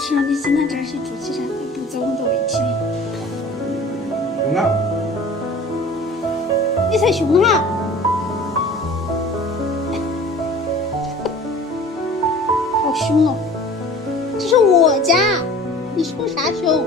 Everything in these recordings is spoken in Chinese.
吃了，你经常这儿去住起噻，不走我们都一起的。凶啊！你才凶哈！好凶哦！这是我家，你凶啥凶？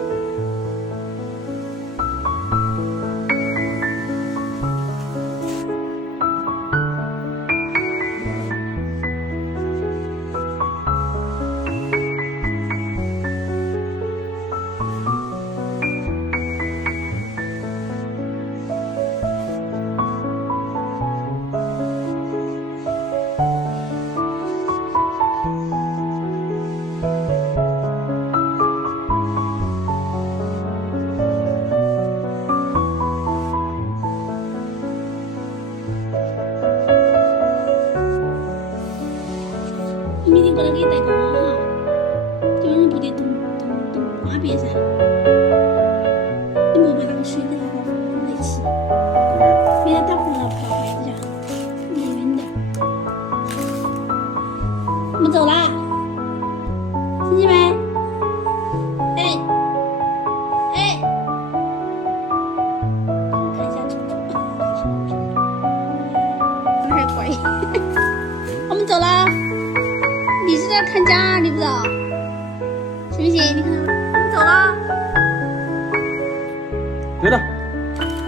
明天过来给你带个窝哈，这个人不得动瓜别噻。你莫把那个水给它放在一起，明天打不了泡孩子家，没晕的。我们走啦，亲戚们，哎，看一下丑丑，还乖，我们走啦。你是在看家，你不走，行不行？你看，我们走了。对的。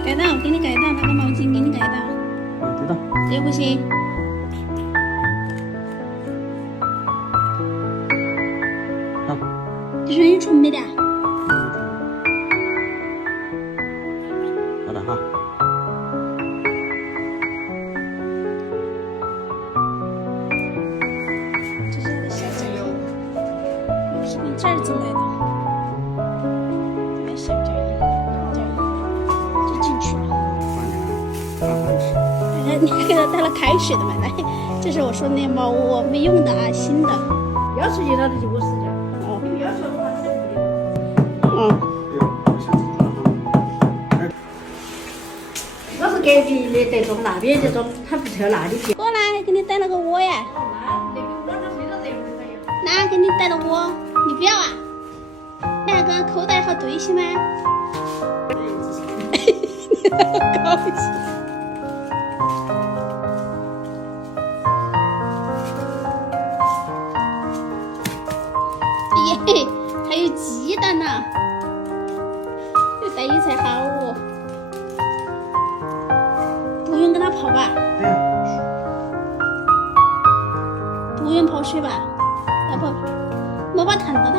盖到，给你盖到，拿个毛巾给你盖到。对的。这不行。好。这声音纯没的。好的哈。从这儿进来的，来小脚印，就进去了。你还给它带了开水的嘛？来，这是我说那猫窝没用的啊，新的。要出去他就50家。哦。因为要求的话，他就不嗯。我是隔壁的这种，那边这种，他不挑那里去。过来，给你带了个窝呀。那给你带了窝。你不要啊？那个口袋好对些吗？高兴。耶，还有鸡蛋呢，这待遇才好哦。不用跟它泡吧？不用泡水吧？要泡。没把烫到它。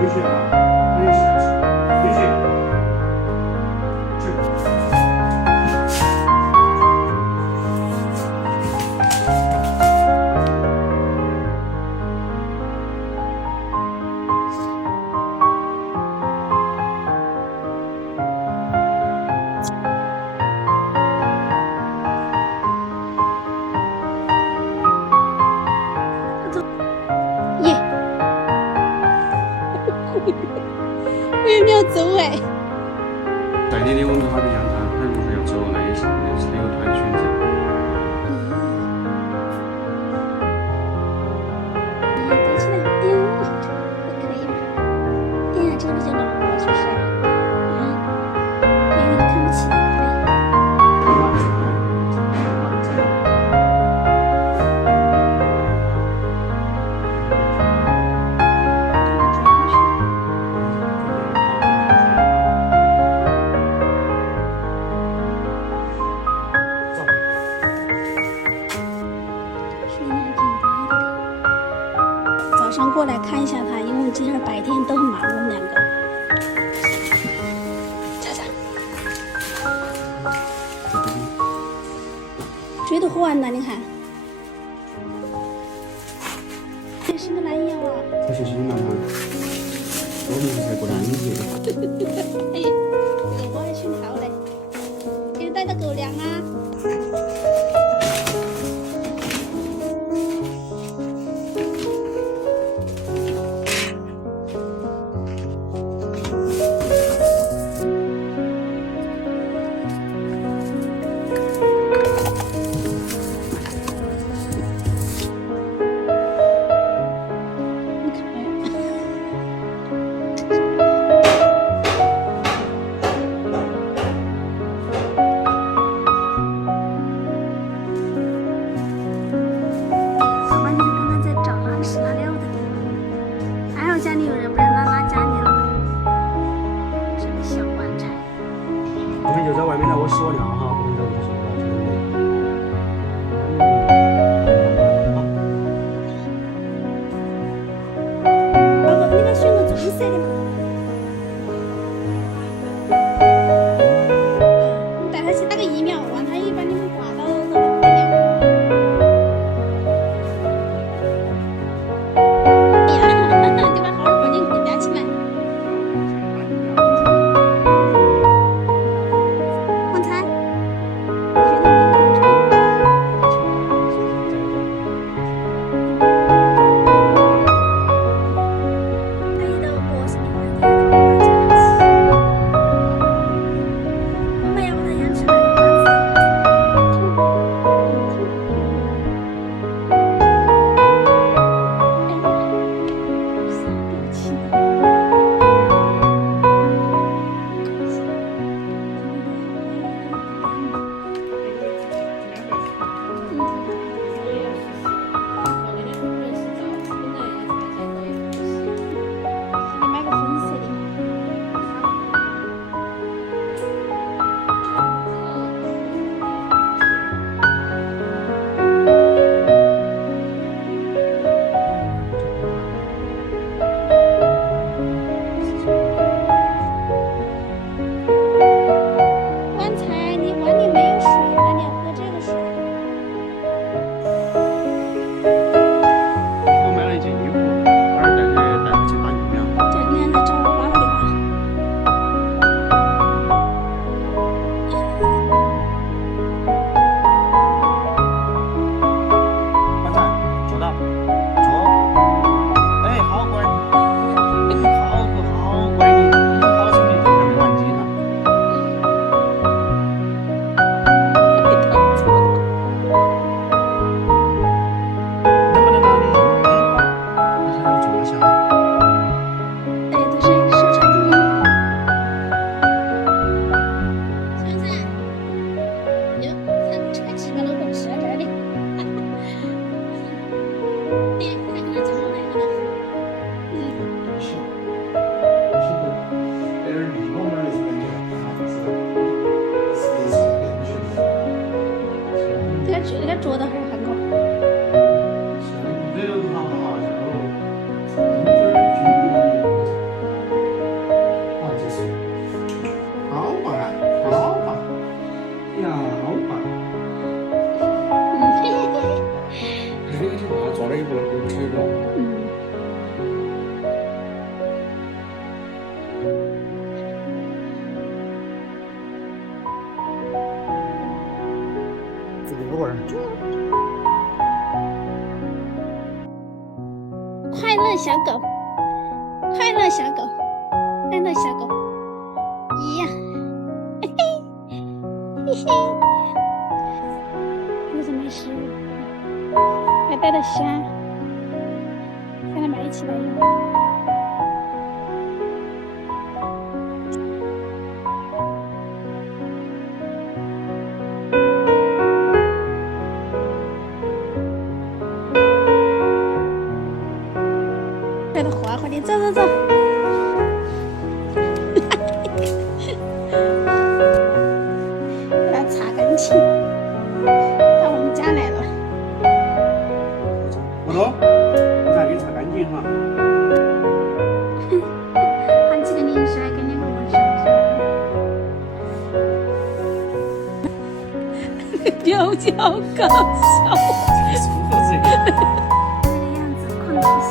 回去啊，回去。为什么要走哎？在你的温度好比像他，他如果要走，那也是他有他的选择。对起来，哎呦，还可以吧？哎呀，这个比较牢固，是不是？啊，因为你看不起来。早上过来看一下他，因为我们今天白天都很忙，我们两个。查查，水都喝完了，你看。这是个懒腰啊！才学习嘛哈，我们才过2年级。哎，这个我还选好嘞，给你带得够亮啊。家里有人不让他拉家里了，这个小棺材。你们就在外面来我洗我尿哈，不能在屋头睡觉，真的。宝宝，你们选个棕色的嘛？你带他去打个疫苗，万他一把你们挂到不得了。这个桌子还是很高。坐了一步了，就吃了。快乐小狗，快乐小狗，快乐小狗，一样，嘿嘿，嘿嘿，有什么事？还带着虾，跟他们一起来用。快点活，快点走走走！给它擦干净，到我们家来了。我说，我再给你擦干净哈。喊几个零食来给你们我吃。表情好搞笑。这个样子，困东西。